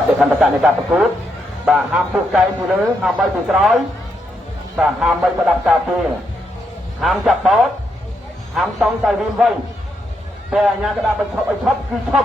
จับแต่คันตะการในการประกวดบ่าห้ามพูดไกลผู้เลยห้ามไม่ปีกร้อยบ่าห้ามไม่ประดับกาเฟ่ห้ามจับบอสห้ามต้องใจริมไว้แต่ยากระดาษไปชอบคือชอบ